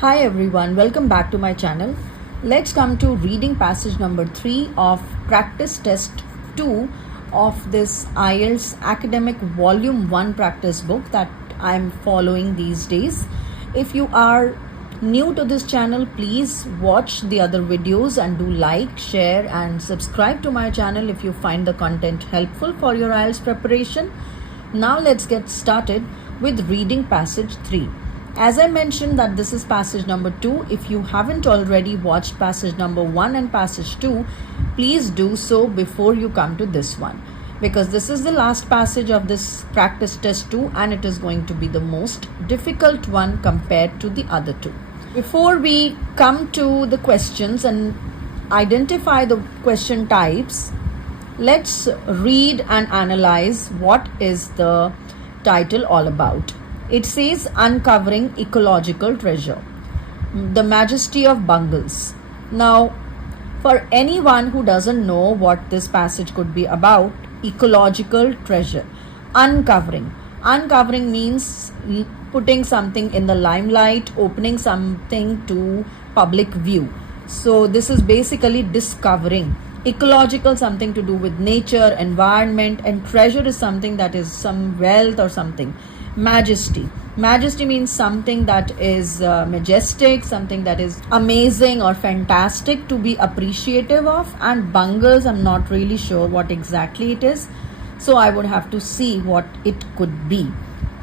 Hi everyone, welcome back to my channel. Let's come to reading passage number 3 of practice test 2 of this IELTS academic volume 1 practice book that I'm following these days. If you are new to this channel, please watch the other videos and do like, share and subscribe to my channel if you find the content helpful for your IELTS preparation. Now let's get started with reading passage 3. As I mentioned that this is passage number 2, if you haven't already watched passage number 1 and passage 2, please do so before you come to this one. Because this is the last passage of this practice test 2 and it is going to be the most difficult one compared to the other two. Before we come to the questions and identify the question types, let's read and analyze what is the title all about. It says Uncovering Ecological Treasure, the Majesty of Bungles. Now, for anyone who doesn't know what this passage could be about, ecological treasure, uncovering. Uncovering means putting something in the limelight, opening something to public view. So this is basically discovering. Ecological, something to do with nature, environment, and treasure is something that is some wealth or something. Majesty. Majesty means something that is majestic, something that is amazing or fantastic to be appreciative of. And bungles, I'm not really sure what exactly it is. So I would have to see what it could be.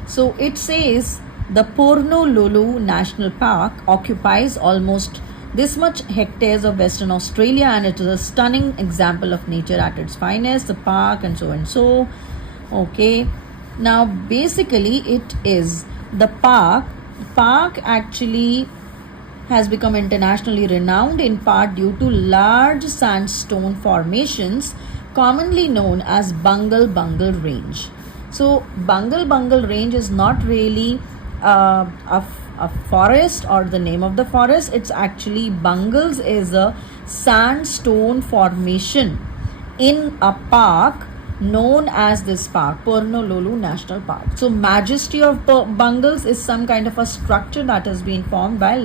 So it says the Porno-Lulu National Park occupies almost this much hectares of Western Australia and it is a stunning example of nature at its finest, the park and so and so. Okay. Now basically it is the park. The park actually has become internationally renowned in part due to large sandstone formations commonly known as Bungle Range. So Bungle Range is not really a forest or the name of the forest. It's actually Bungles is a sandstone formation in a park known as this park, Porno-Lulu National Park. So Majesty of Bungles is some kind of a structure that has been formed by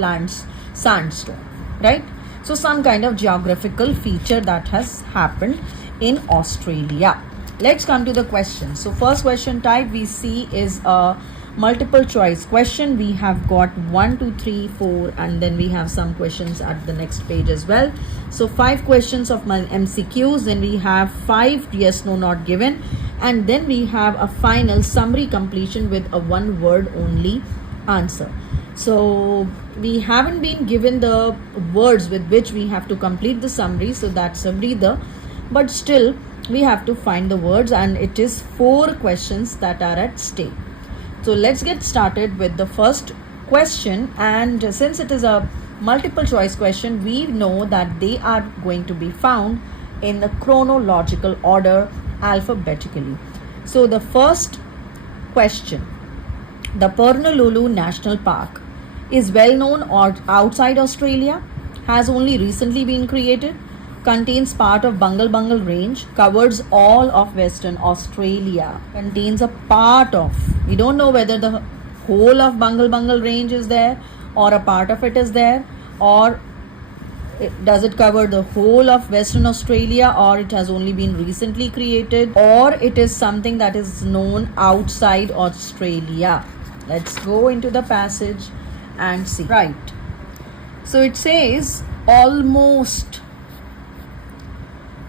sandstone, right? So some kind of geographical feature that has happened in Australia. Let's come to the question. So first question type we see is a multiple choice question. We have got 1, 2, 3, 4 and then we have some questions at the next page as well. So 5 questions of my MCQs, then we have 5 yes, no, not given, and then we have a final summary completion with a 1 word only answer. So we haven't been given the words with which we have to complete the summary, so that's a breather, but still we have to find the words and it is 4 questions that are at stake. So let's get started with the first question, and since it is a multiple choice question, we know that they are going to be found in the chronological order alphabetically. So the first question, the Porno-Lulu National Park is well known outside Australia, has only recently been created, contains part of Bungle Range, covers all of Western Australia, contains a part of, we don't know whether the whole of Bungle Range is there or a part of it is there, or does it cover the whole of Western Australia, or it has only been recently created, or it is something that is known outside Australia. Let's go into the passage and see. Right. So it says almost.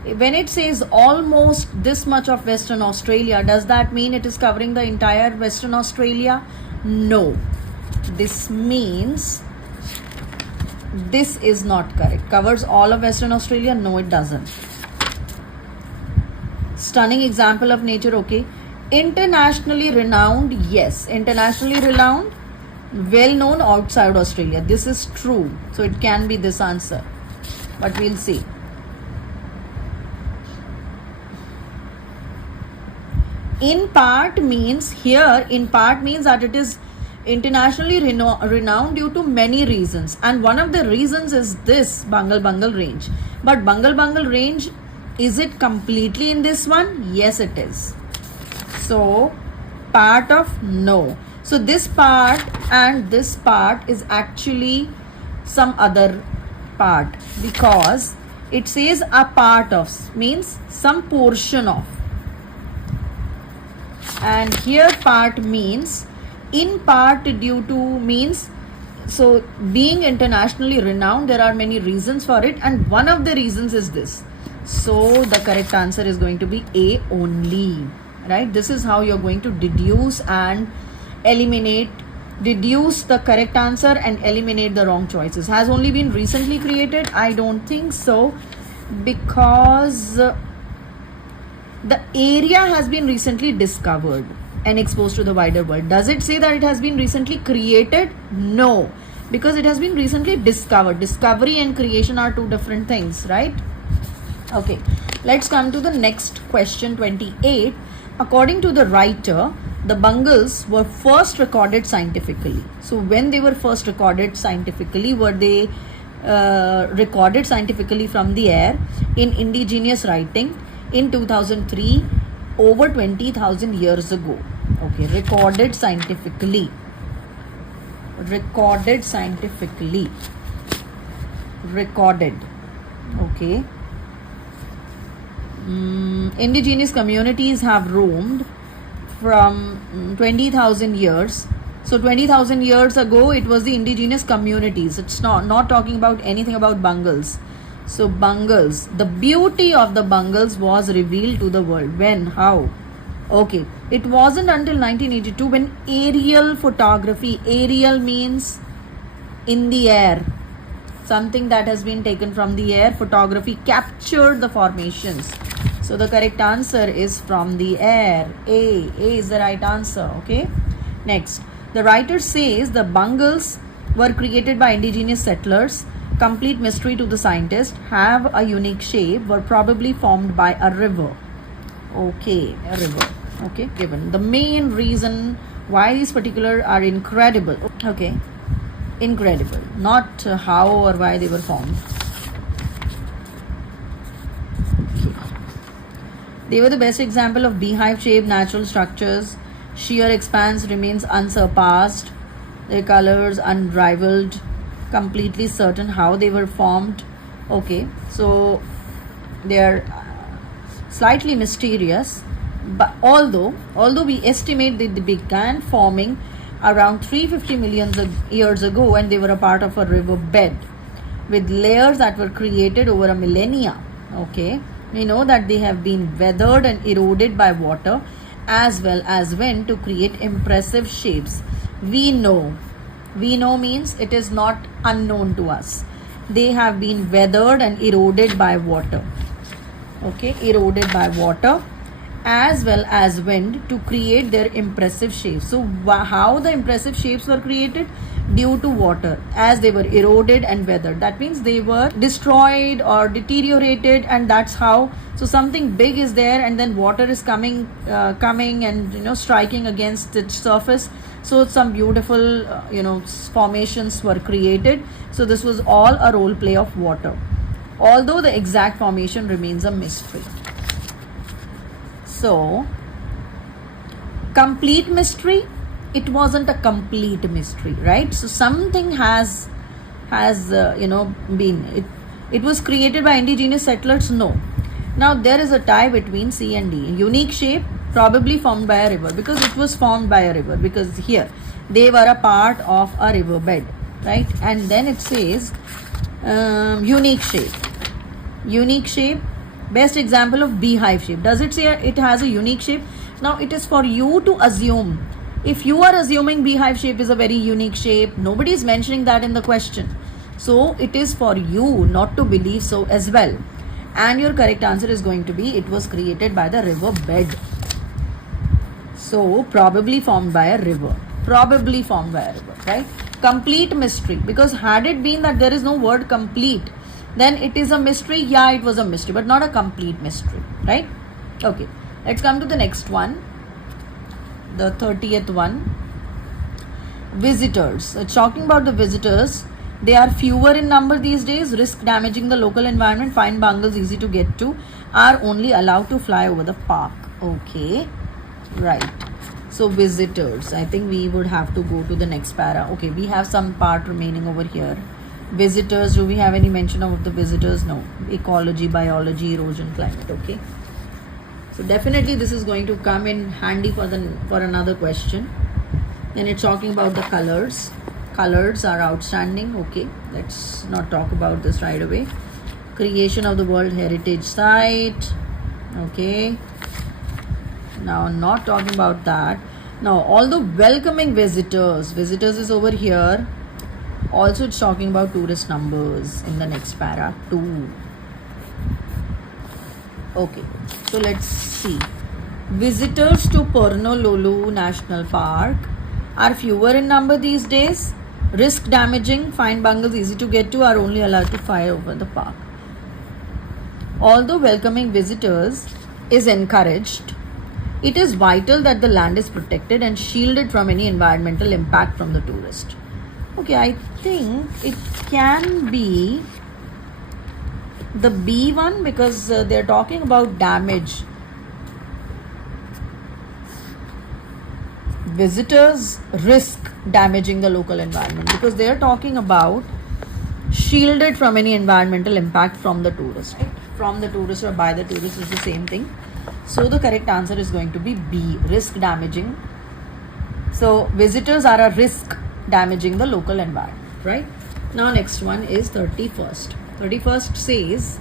When it says almost this much of Western Australia, does that mean it is covering the entire Western Australia? No. This means this is not correct. Covers all of Western Australia? No, it doesn't. Stunning example of nature, okay. Internationally renowned, yes. Internationally renowned, well known outside Australia. This is true. So it can be this answer. But we'll see. In part means, here in part means that it is internationally renowned due to many reasons, and one of the reasons is this Bungle Range. But Bungle Range, is it completely in this one? Yes, it is. So part of, no. So this part and this part is actually some other part, because it says a part of means some portion of, and here part means in part due to means. So being internationally renowned, there are many reasons for it, and one of the reasons is this. So the correct answer is going to be A only, right? This is how you're going to deduce and eliminate, deduce the correct answer and eliminate the wrong choices. Has only been recently created? I don't think so, because the area has been recently discovered and exposed to the wider world. Does it say that it has been recently created? No, because it has been recently discovered. Discovery and creation are two different things, right? Okay, let's come to the next question, 28. According to the writer, the Bungles were first recorded scientifically. So when they were first recorded scientifically, were they recorded scientifically from the air in indigenous writing in 2003, over 20,000 years ago. Okay, recorded scientifically. Recorded scientifically. Recorded. Okay. Indigenous communities have roamed from 20,000 years. So 20,000 years ago, it was the indigenous communities. It's not talking about anything about Bungles. So Bungles, the beauty of the Bungles was revealed to the world. When? How? Okay, it wasn't until 1982 when aerial photography, aerial means in the air, something that has been taken from the air, photography captured the formations. So the correct answer is from the air. A is the right answer. Okay, next, the writer says the Bungles were created by indigenous settlers. Complete mystery to the scientist. Have a unique shape. Were probably formed by a river. Okay, a river. Okay, given the main reason why these particular are incredible. Okay, incredible, not how or why they were formed. Okay. They were the best example of beehive shaped natural structures. Sheer expanse remains unsurpassed. Their colors unrivaled. Completely certain how they were formed. Okay, so they are slightly mysterious, but although we estimate that they began forming around 350 million years ago, and they were a part of a river bed with layers that were created over a millennia. Okay, we know that they have been weathered and eroded by water as well as wind to create impressive shapes. We know means it is not unknown to us. They have been weathered and eroded by water. Okay, eroded by water as well as wind to create their impressive shapes. So how the impressive shapes were created? Due to water, as they were eroded and weathered. That means they were destroyed or deteriorated, and that's how. So something big is there, and then water is coming and striking against its surface. So some beautiful formations were created. So this was all a role play of water, although the exact formation remains a mystery. So complete mystery, it wasn't a complete mystery, right? So something has been, it was created by indigenous settlers. No. Now there is a tie between C and D. Unique shape, probably formed by a river, because it was formed by a river, because here they were a part of a river bed, right? And then it says unique shape, best example of beehive shape. Does it say it has a unique shape? Now it is for you to assume. If you are assuming beehive shape is a very unique shape, nobody is mentioning that in the question. So it is for you not to believe so as well. And your correct answer is going to be, it was created by the river bed. So probably formed by a river. Right? Complete mystery, because had it been that there is no word complete, then it is a mystery. Yeah, it was a mystery, but not a complete mystery, right? Okay, let's come to the next one, the 30th one. Visitors. It's talking about the visitors. They are fewer in number these days, risk damaging the local environment, find Bungles easy to get to, are only allowed to fly over the park. Okay, right. So visitors, I think we would have to go to the next para. Okay, we have some part remaining over here. Visitors, do we have any mention of the visitors? No. Ecology, biology, erosion, climate. Okay, so definitely this is going to come in handy for another question. Then it's talking about the colors. Colors are outstanding. Okay, let's not talk about this right away. Creation of the World Heritage Site. Okay, now not talking about that. Now all the welcoming visitors is over here. Also it's talking about tourist numbers in the next para too. Okay, so let's see. Visitors to Pernolulu National Park are fewer in number these days. Risk damaging, find bungles easy to get to, are only allowed to fly over the park. Although welcoming visitors is encouraged, it is vital that the land is protected and shielded from any environmental impact from the tourist. Okay, I think it can be the B one because they're talking about damage. Visitors risk damaging the local environment because they're talking about shielded from any environmental impact from the tourist. Right? From the tourist or by the tourist is the same thing. So the correct answer is going to be B, risk damaging. So visitors are a risk damaging the local environment, right? Now next one is 31st. 31st says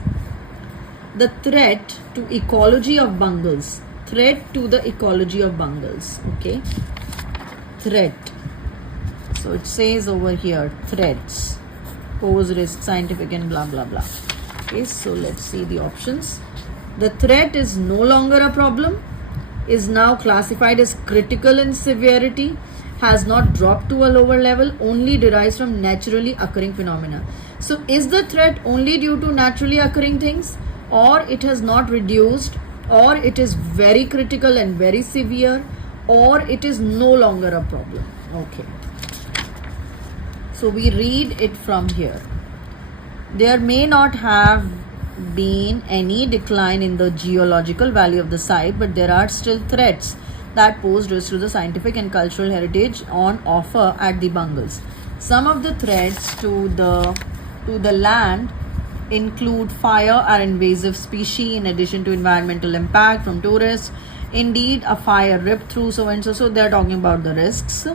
the threat to ecology of Bungles. Threat to the ecology of Bungles. Okay. Threat. So it says over here threats. Pose risk, scientific and blah blah blah. Okay, so let's see the options. The threat is no longer a problem, is now classified as critical in severity, has not dropped to a lower level, only derives from naturally occurring phenomena. So is the threat only due to naturally occurring things, or it has not reduced, or it is very critical and very severe, or it is no longer a problem? Okay. So we read it from here. There may not have been any decline in the geological value of the site, but there are still threats that pose risk to the scientific and cultural heritage on offer at the Bungles. Some of the threats to the land include fire or invasive species, in addition to environmental impact from tourists. Indeed, a fire ripped through so and so. So they are talking about the risks,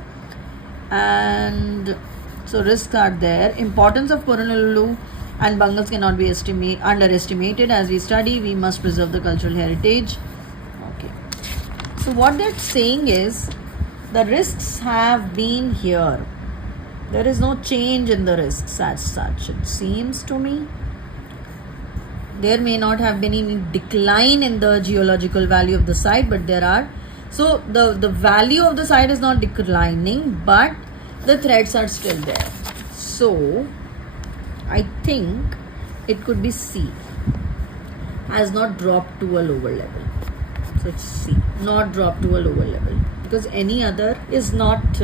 and so risks are there. Importance of Pernolulu and Bungles cannot be underestimated. As we study, we must preserve the cultural heritage. Okay. So what they're saying is the risks have been here. There is no change in the risks as such, it seems to me. There may not have been any decline in the geological value of the site, but there are. So the value of the site is not declining, but the threats are still there. So I think it could be C, has not dropped to a lower level. So it's C, not dropped to a lower level, because any other is not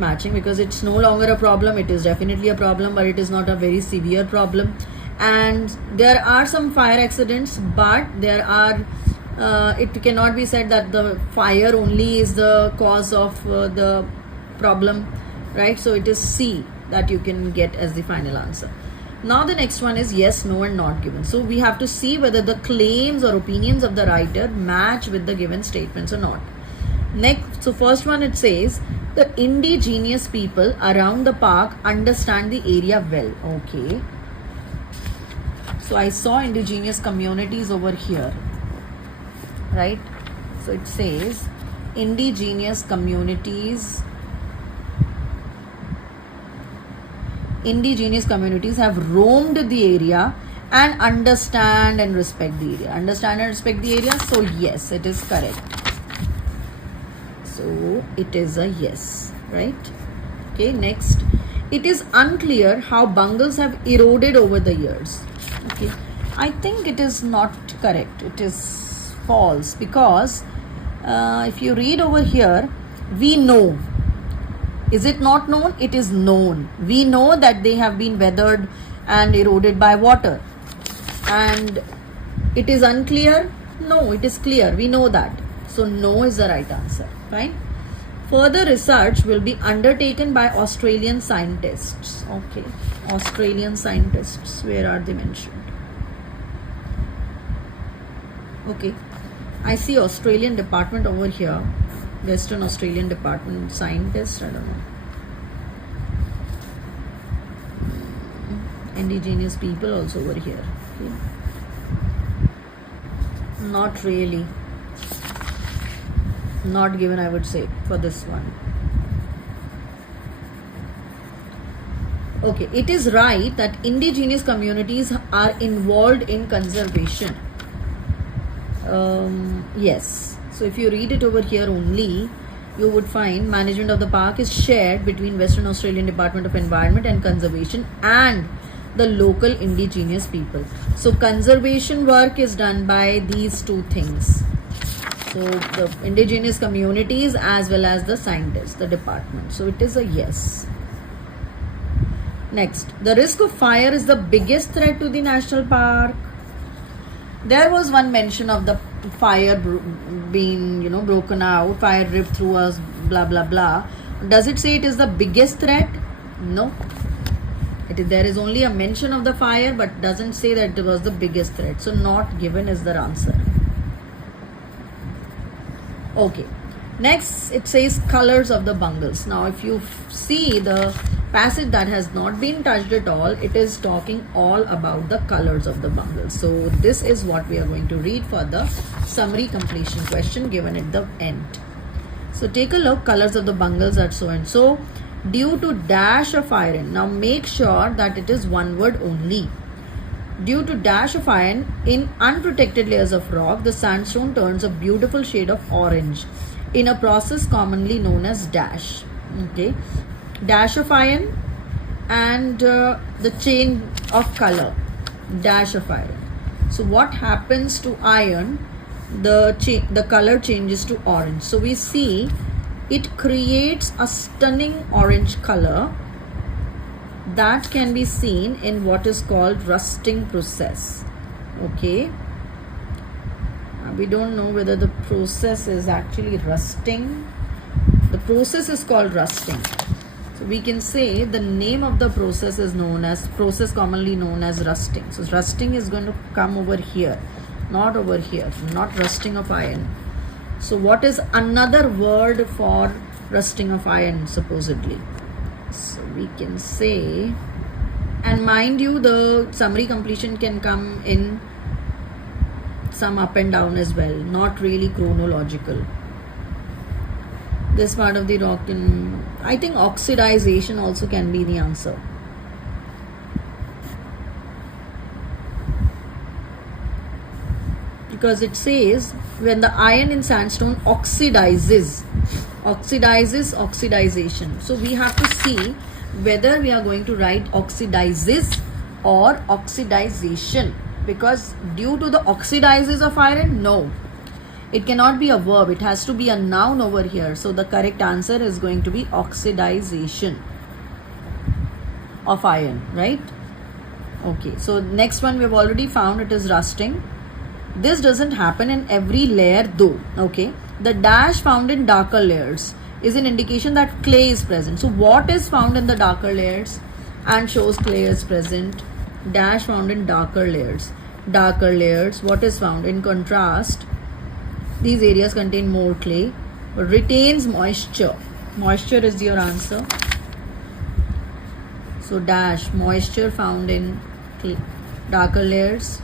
matching, because it's no longer a problem. It is definitely a problem, but it is not a very severe problem. And there are some fire accidents, but there are it cannot be said that the fire only is the cause of the problem, right? So it is C that you can get as the final answer. Now the next one is yes, no and not given. So we have to see whether the claims or opinions of the writer match with the given statements or not. Next, so first one, it says the indigenous people around the park understand the area well. Okay. So I saw indigenous communities over here, right? So it says indigenous communities have roamed the area and understand and respect the area. Understand and respect the area. So yes, it is correct. So it is a yes, right? Okay, next. It is unclear how Bungles have eroded over the years. Okay, I think it is not correct. It is false, because if you read over here, we know. Is it not known? It is known. We know that they have been weathered and eroded by water. And it is unclear? No, it is clear. We know that. So no is the right answer. Fine. Further research will be undertaken by Australian scientists. Okay, Australian scientists, where are they mentioned? Okay, I see Australian department over here, Western Australian department scientist, I don't know. Indigenous people also over here. Okay. Not really. Not given, I would say, for this one. Okay, it is right that indigenous communities are involved in conservation. Yes. So if you read it over here only, you would find management of the park is shared between Western Australian Department of Environment and Conservation and the local indigenous people. So conservation work is done by these two things. So the indigenous communities as well as the scientists, the department. So it is a yes. Next, the risk of fire is the biggest threat to the national park. There was one mention of the fire being, broken out, fire ripped through us, blah, blah, blah. Does it say it is the biggest threat? No. There is only a mention of the fire, but doesn't say that it was the biggest threat. So not given is the answer. Okay, next it says colors of the bungles. Now if you see the passage that has not been touched at all, it is talking all about the colors of the bungles. So this is what we are going to read for the summary completion question given at the end. So take a look, colors of the bungles are so and so due to dash of iron. Now make sure that it is one word only. Due to dash of iron in unprotected layers of rock, the sandstone turns a beautiful shade of orange in a process commonly known as dash. Okay, dash of iron and the change of color, dash of iron. So what happens to iron? The color changes to orange. So we see it creates a stunning orange color that can be seen in what is called rusting process. Okay, we don't know whether the process is actually rusting. The process is called rusting. So we can say the name of the process is commonly known as rusting. So rusting is going to come over here, not over here, not rusting of iron. So what is another word for rusting of iron supposedly? So we can say, and mind you, the summary completion can come in some up and down as well, not really chronological. This part of the rock, I think oxidization also can be the answer. Because it says when the iron in sandstone oxidizes, oxidization. So we have to see whether we are going to write oxidizes or oxidization, because due to the oxidizes of iron, no, it cannot be a verb, it has to be a noun over here. So the correct answer is going to be oxidization of iron, right? Okay, so next one we've already found, it is rusting. This doesn't happen in every layer though. Okay, the dash found in darker layers is an indication that clay is present. So what is found in the darker layers and shows clay is present? Dash found in darker layers. Darker layers, what is found? In contrast, these areas contain more clay but retains moisture. Moisture is your answer. So dash, moisture found in darker layers.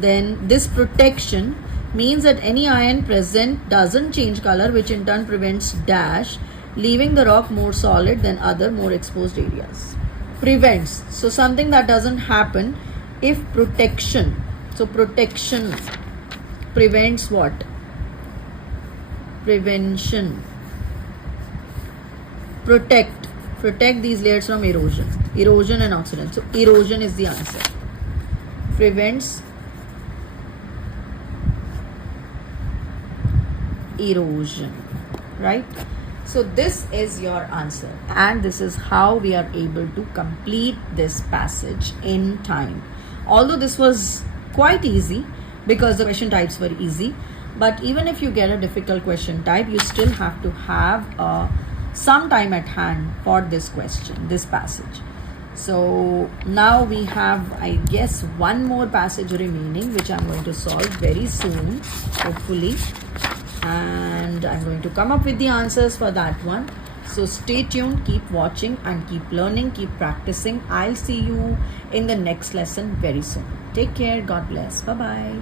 Then this protection means that any iron present doesn't change color, which in turn prevents dash, leaving the rock more solid than other more exposed areas. Prevents, so something that doesn't happen if protection. So protection prevents what? Prevention. Protect these layers from erosion and oxidation. So erosion is the answer. Prevents erosion, right? So this is your answer, and this is how we are able to complete this passage in time. Although this was quite easy because the question types were easy, But even if you get a difficult question type, you still have to have some time at hand for this question, this passage. So now we have, I guess, one more passage remaining, which I'm going to solve very soon, hopefully. And I'm going to come up with the answers for that one. So stay tuned, keep watching and keep learning, keep practicing. I'll see you in the next lesson very soon. Take care. God bless. Bye-bye.